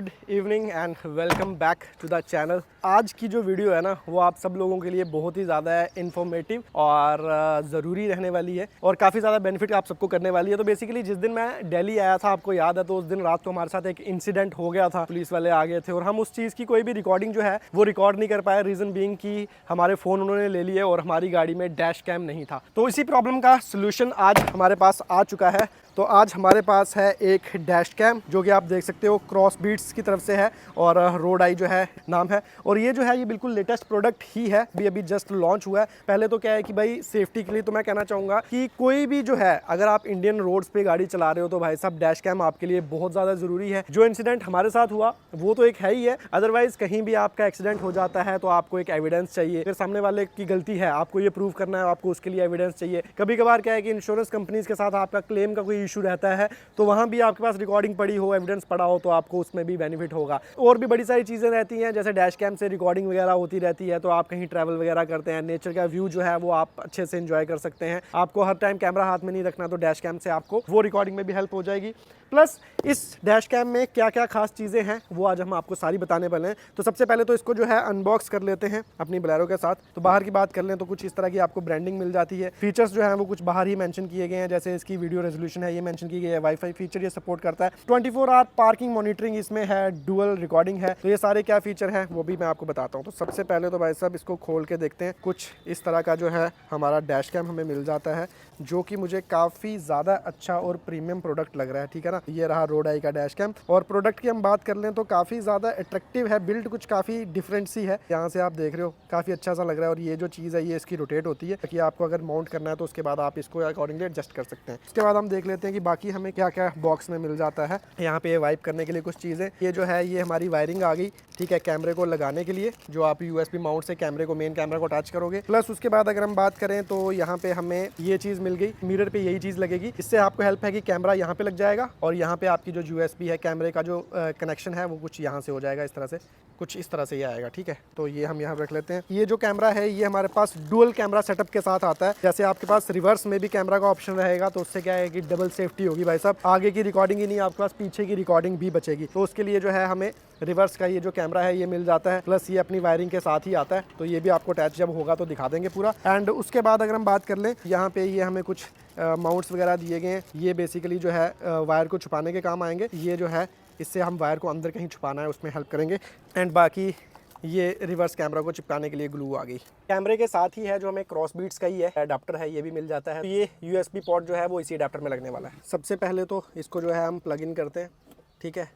Good evening and welcome back to the channel. आज की जो वीडियो है ना वो आप सब लोगों के लिए बहुत ही ज़्यादा इन्फॉर्मेटिव और ज़रूरी रहने वाली है और काफ़ी ज़्यादा बेनिफिट आप सबको करने वाली है। तो बेसिकली जिस दिन मैं दिल्ली आया था, आपको याद है, तो उस दिन रात को हमारे साथ एक इंसिडेंट हो गया था। पुलिस वाले आ गए थे और हम उस चीज़ की कोई भी रिकॉर्डिंग जो है वो रिकॉर्ड नहीं कर पाए। रीज़न बीइंग कि हमारे फ़ोन उन्होंने ले लिए और हमारी गाड़ी में डैश कैम नहीं था। तो इसी प्रॉब्लम का सोल्यूशन आज हमारे पास आ चुका है। तो आज हमारे पास है एक डैश कैम जो कि आप देख सकते हो क्रॉसबीट्स की तरफ से है और रोड आई जो है नाम है। और ये जो है ये बिल्कुल लेटेस्ट प्रोडक्ट ही है, अभी जस्ट लॉन्च हुआ है। पहले तो क्या है कि भाई सेफ्टी के लिए तो मैं कहना चाहूँगा कि कोई भी जो है, अगर आप इंडियन रोड्स पे गाड़ी चला रहे हो तो भाई साहब डैश कैम आपके लिए बहुत ज़्यादा ज़रूरी है। जो इंसिडेंट हमारे साथ हुआ वो तो एक है ही है, अदरवाइज़ कहीं भी आपका एक्सीडेंट हो जाता है तो आपको एक एविडेंस चाहिए। फिर सामने वाले की गलती है, आपको ये प्रूव करना है, आपको उसके लिए एविडेंस चाहिए। कभी कभार क्या है कि इंश्योरेंस कंपनीज के साथ आपका क्लेम का कोई इशू रहता है तो वहाँ भी आपके पास रिकॉर्डिंग पड़ी हो, एविडेंस पड़ा हो, तो आपको उसमें भी बेनिफिट होगा। और भी बड़ी सारी चीज़ें रहती हैं, जैसे डैश कैम से रिकॉर्डिंग वगैरह होती रहती है। तो आप कहीं ट्रैवल वगैरह करते हैं, नेचर का व्यू जो है वो आप अच्छे से एंजॉय कर सकते हैं। आपको हर टाइम कैमरा हाथ में नहीं रखना, तो डैश कैम से आपको वो रिकॉर्डिंग में भी हेल्प हो जाएगी। प्लस इस डैश कैम में क्या क्या खास चीज़ें हैं वो आज हम आपको सारी बताने वाले हैं। तो सबसे पहले तो इसको जो है अनबॉक्स कर लेते हैं अपनी बोलेरो के साथ। तो बाहर की बात कर लें तो कुछ इस तरह की आपको ब्रांडिंग मिल जाती है। फीचर्स जो है वो कुछ बाहर ही मेंशन किए गए हैं, जैसे इसकी वीडियो रेजोल्यूशन है, ये मेंशन की गई है। वाईफाई फीचर ये सपोर्ट करता है। 24 आवर पार्किंग मॉनिटरिंग इसमें है, डुअल रिकॉर्डिंग है। तो ये सारे क्या फीचर हैं वो भी मैं आपको बताता हूँ। तो सबसे पहले तो भाई साहब इसको खोल के देखते हैं। कुछ इस तरह का जो है हमारा डैश कैम हमें मिल जाता है, जो कि मुझे काफ़ी ज़्यादा अच्छा और प्रीमियम प्रोडक्ट लग रहा है। ठीक है ना, ये रहा रोड आई का डैश कैम। और प्रोडक्ट की हम बात कर लें तो काफ़ी ज़्यादा अट्रैक्टिव है, बिल्ड कुछ काफ़ी डिफरेंट सी है। यहाँ से आप देख रहे हो काफ़ी अच्छा सा लग रहा है। और ये जो चीज़ है ये इसकी रोटेट होती है कि आपको अगर माउंट करना है तो उसके बाद आप इसको अकॉर्डिंगली एडजस्ट कर सकते हैं। उसके बाद हम देख लेते हैं कि बाकी हमें क्या क्या बॉक्स में मिल जाता है। यहाँ पे वाइप करने के लिए कुछ चीज़ें, ये जो है ये हमारी वायरिंग आ गई। ठीक है, कैमरे को लगाने के लिए जो आप USB माउंट से कैमरे को, मेन कैमरा को अटैच करोगे। प्लस उसके बाद अगर हम बात करें तो यहाँ पे हमें ये चीज़ मिल गई, मिरर पे यही चीज़ लगेगी। इससे आपको हेल्प है कि कैमरा यहाँ पे लग जाएगा और यहाँ पे आपकी जो USB है, कैमरे का जो कनेक्शन है वो कुछ यहाँ से हो जाएगा, इस तरह से, कुछ इस तरह से ये आएगा। ठीक है, तो ये हम यहाँ रख लेते हैं। ये जो कैमरा है ये हमारे पास डुअल कैमरा सेटअप के साथ आता है। जैसे आपके पास रिवर्स में भी कैमरा का ऑप्शन रहेगा तो उससे क्या है कि डबल सेफ्टी होगी भाई साहब। आगे की रिकॉर्डिंग ही नहीं, आपके पास पीछे की रिकॉर्डिंग भी बचेगी। तो उसके लिए जो है हमें रिवर्स का ये जो कैमरा है ये मिल जाता है। प्लस ये अपनी वायरिंग के साथ ही आता है, तो ये भी आपको अटैच जब होगा तो दिखा देंगे पूरा। एंड उसके बाद अगर हम बात कर लें, यहाँ पे ये हमें कुछ माउंट्स वगैरह दिए गए हैं। ये बेसिकली जो है वायर को छुपाने के काम आएंगे। ये जो है इससे हम वायर को अंदर कहीं छुपाना है उसमें हेल्प करेंगे। एंड बाकी ये रिवर्स कैमरा को चिपकाने के लिए ग्लू आ गई। कैमरे के साथ ही है जो हमें क्रॉसबीट्स का ही है अडाप्टर है, ये भी मिल जाता है। तो ये USB पोर्ट जो है वो इसी अडाप्टर में लगने वाला है। सबसे पहले तो इसको जो है हम प्लग इन करते हैं। ठीक है,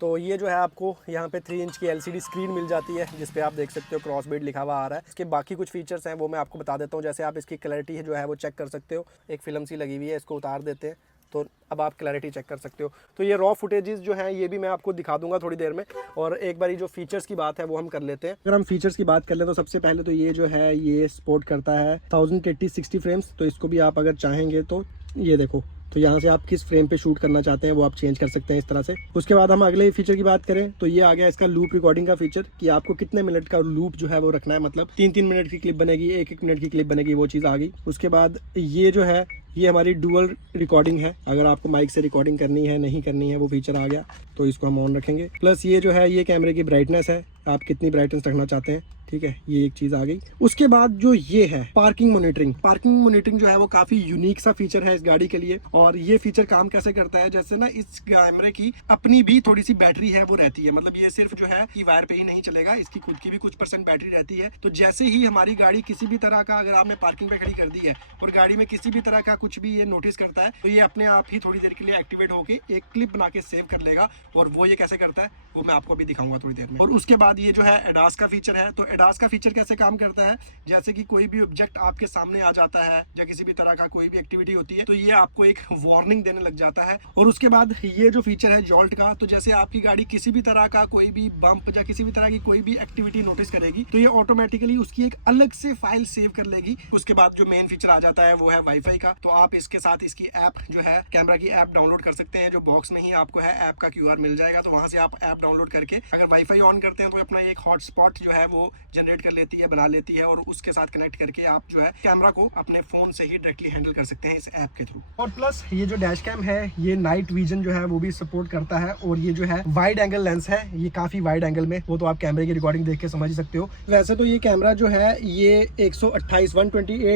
तो ये जो है आपको यहाँ पे 3 इंच की LCD स्क्रीन मिल जाती है, जिस पे आप देख सकते हो क्रॉसबीट लिखा हुआ आ रहा है। इसके बाकी कुछ फीचर्स हैं वो मैं आपको बता देता हूँ। जैसे आप इसकी क्लैरिटी है जो है वो चेक कर सकते हो। एक फिल्म सी लगी हुई है, इसको उतार देते हैं तो अब आप क्लैरिटी चेक कर सकते हो। तो ये रॉ फुटेजेस जो हैं ये भी मैं आपको दिखा दूंगा थोड़ी देर में। और एक बारी जो फीचर्स की बात है वो हम कर लेते हैं। अगर हम फीचर्स की बात कर लें तो सबसे पहले तो ये जो है ये सपोर्ट करता है 1080-60 फ्रेम्स। तो इसको भी आप अगर चाहेंगे तो ये देखो, तो यहाँ से आप किस फ्रेम पे शूट करना चाहते हैं वो आप चेंज कर सकते हैं इस तरह से। उसके बाद हम अगले फीचर की बात करें तो ये आ गया इसका लूप रिकॉर्डिंग का फीचर, कि आपको कितने मिनट का लूप जो है वो रखना है। मतलब 3-3 मिनट की क्लिप बनेगी, 1-1 मिनट की क्लिप बनेगी, वो चीज़ आ गई। उसके बाद ये जो है ये हमारी डुअल रिकॉर्डिंग है। अगर आपको माइक से रिकॉर्डिंग करनी है, नहीं करनी है, वो फीचर आ गया, तो इसको हम ऑन रखेंगे। प्लस ये जो है ये कैमरे की ब्राइटनेस है, आप कितनी ब्राइटनेस रखना चाहते हैं। ठीक है, ये एक चीज़ आ गई। उसके बाद जो ये है पार्किंग मॉनिटरिंग जो है वो काफ़ी यूनिक सा फीचर है इस गाड़ी के लिए। और ये फीचर काम कैसे करता है, जैसे ना इस कैमरे की अपनी भी थोड़ी सी बैटरी है वो रहती है। मतलब ये सिर्फ जो है कि वायर पे ही नहीं चलेगा, इसकी खुद की भी कुछ % बैटरी रहती है। तो जैसे ही हमारी गाड़ी किसी भी तरह का, अगर आपने पार्किंग पे खड़ी कर दी है और गाड़ी में किसी भी तरह का कुछ भी ये नोटिस करता है तो ये अपने आप ही थोड़ी देर के लिए एक्टिवेट होकर एक क्लिप बना के सेव कर लेगा। और वो ये कैसे करता है वो मैं आपको अभी दिखाऊंगा थोड़ी देर में। और उसके बाद ये जो है एडास का फीचर है। तो एडास का फीचर कैसे काम करता है, जैसे कि कोई भी ऑब्जेक्ट आपके सामने आ जाता है या किसी भी तरह का कोई भी एक्टिविटी होती है तो ये आपको एक वार्निंग देने लग जाता है। और उसके बाद ये जो फीचर है जॉल्ट का, तो जैसे आपकी गाड़ी किसी भी तरह का कोई भी बम्प या किसी भी तरह की कोई भी एक्टिविटी नोटिस करेगी तो ये ऑटोमेटिकली उसकी एक अलग से फाइल सेव कर लेगी। उसके बाद जो मेन फीचर आ जाता है वो है वाईफाई का। तो आप इसके साथ इसकी ऐप जो है, कैमरा की ऐप डाउनलोड कर सकते हैं। जो बॉक्स में ही आपको है ऐप का QR मिल जाएगा, तो वहां से आप ऐप डाउनलोड करके अगर वाईफाई ऑन करते हैं तो अपना एक हॉटस्पॉट जो है वो जनरेट कर लेती है, बना लेती है, और उसके साथ कनेक्ट करके आप जो है कैमरा को अपने फ़ोन से ही डायरेक्टली हैंडल कर सकते हैं इस ऐप के थ्रू। और प्लस ये जो डैश कैम है ये नाइट विजन जो है वो भी सपोर्ट करता है, और ये जो है वाइड एंगल लेंस है, ये काफ़ी वाइड एंगल में, वो तो आप कैमरे की रिकॉर्डिंग देख के समझ ही सकते हो। वैसे तो ये कैमरा जो है ये 128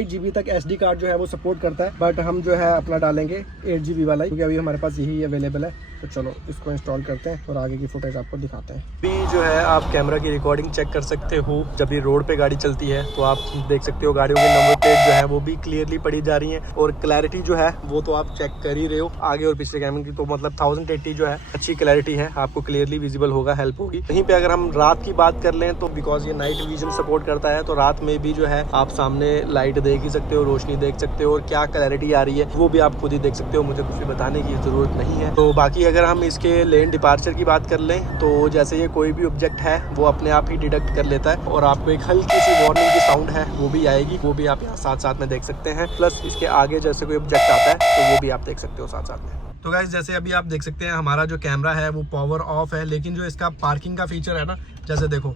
GB तक SD कार्ड जो है वो सपोर्ट करता है, बट हम जो है अपना डालेंगे 8 GB वाला, क्योंकि अभी हमारे पास यही अवेलेबल है। तो चलो इसको इंस्टॉल करते हैं और आगे की फुटेज आपको दिखाते हैं। अभी जो है आप कैमरा की रिकॉर्डिंग चेक कर सकते हो, जब ये रोड पे गाड़ी चलती है तो आप देख सकते हो गाड़ियों की नंबर प्लेट जो है वो भी क्लियरली पड़ी जा रही है, और क्लैरिटी जो है वो तो आप चेक कर ही रहे हो आगे और पिछले कैमरे की, तो मतलब 1080 जो है अच्छी क्लैरिटी है, आपको क्लियरली विजिबल होगा, हेल्प होगी। वहीं पे अगर हम रात की बात कर लें तो बिकॉज ये नाइट विजन सपोर्ट करता है, तो रात में भी जो है आप सामने लाइट देख ही सकते हो, रोशनी देख सकते हो, और क्या क्लैरिटी आ रही है वो भी आप खुद ही देख सकते हो, मुझे कुछ भी बताने की जरूरत नहीं है। तो बाकी अगर हम इसके लेन डिपार्चर की बात कर लें तो जैसे ये कोई भी ऑब्जेक्ट है वो अपने आप ही डिटेक्ट कर लेता है, और आपको एक हल्की सी वार्निंग की साउंड है वो भी आएगी, वो भी आप यहाँ साथ साथ में देख सकते हैं। प्लस इसके आगे जैसे कोई ऑब्जेक्ट आता है तो वो भी आप देख सकते हो साथ साथ में। तो गाइस जैसे अभी आप देख सकते हैं हमारा जो कैमरा है वो पावर ऑफ है, लेकिन जो इसका पार्किंग का फीचर है ना, जैसे देखो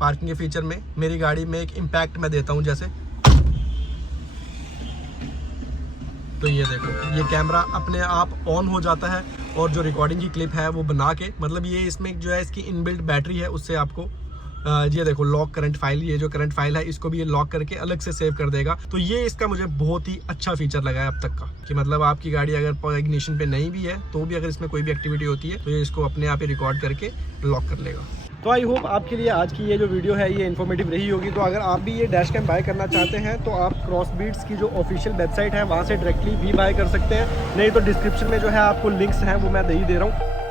पार्किंग के फीचर में मेरी गाड़ी में एक इम्पैक्ट मैं देता हूँ जैसे, तो ये देखो ये कैमरा अपने आप ऑन हो जाता है, और जो रिकॉर्डिंग की क्लिप है वो बना के, मतलब ये इसमें जो है इसकी इनबिल्ट बैटरी है उससे आपको ये देखो लॉक करंट फाइल, ये जो करंट फाइल है इसको भी ये लॉक करके अलग से सेव कर देगा। तो ये इसका मुझे बहुत ही अच्छा फीचर लगा है अब तक का, कि मतलब आपकी गाड़ी अगर इग्निशन पे नहीं भी है तो भी अगर इसमें कोई भी एक्टिविटी होती है तो ये इसको अपने आप ही रिकॉर्ड करके लॉक कर लेगा। तो आई होप आपके लिए आज की ये जो वीडियो है ये इन्फॉर्मेटिव रही होगी। तो अगर आप भी ये डैश कैम बाय करना चाहते हैं तो आप क्रॉसबीट्स की जो ऑफिशियल वेबसाइट है वहाँ से डायरेक्टली भी बाय कर सकते हैं, नहीं तो डिस्क्रिप्शन में जो है आपको लिंक्स हैं वो मैं दे ही दे रहा हूँ।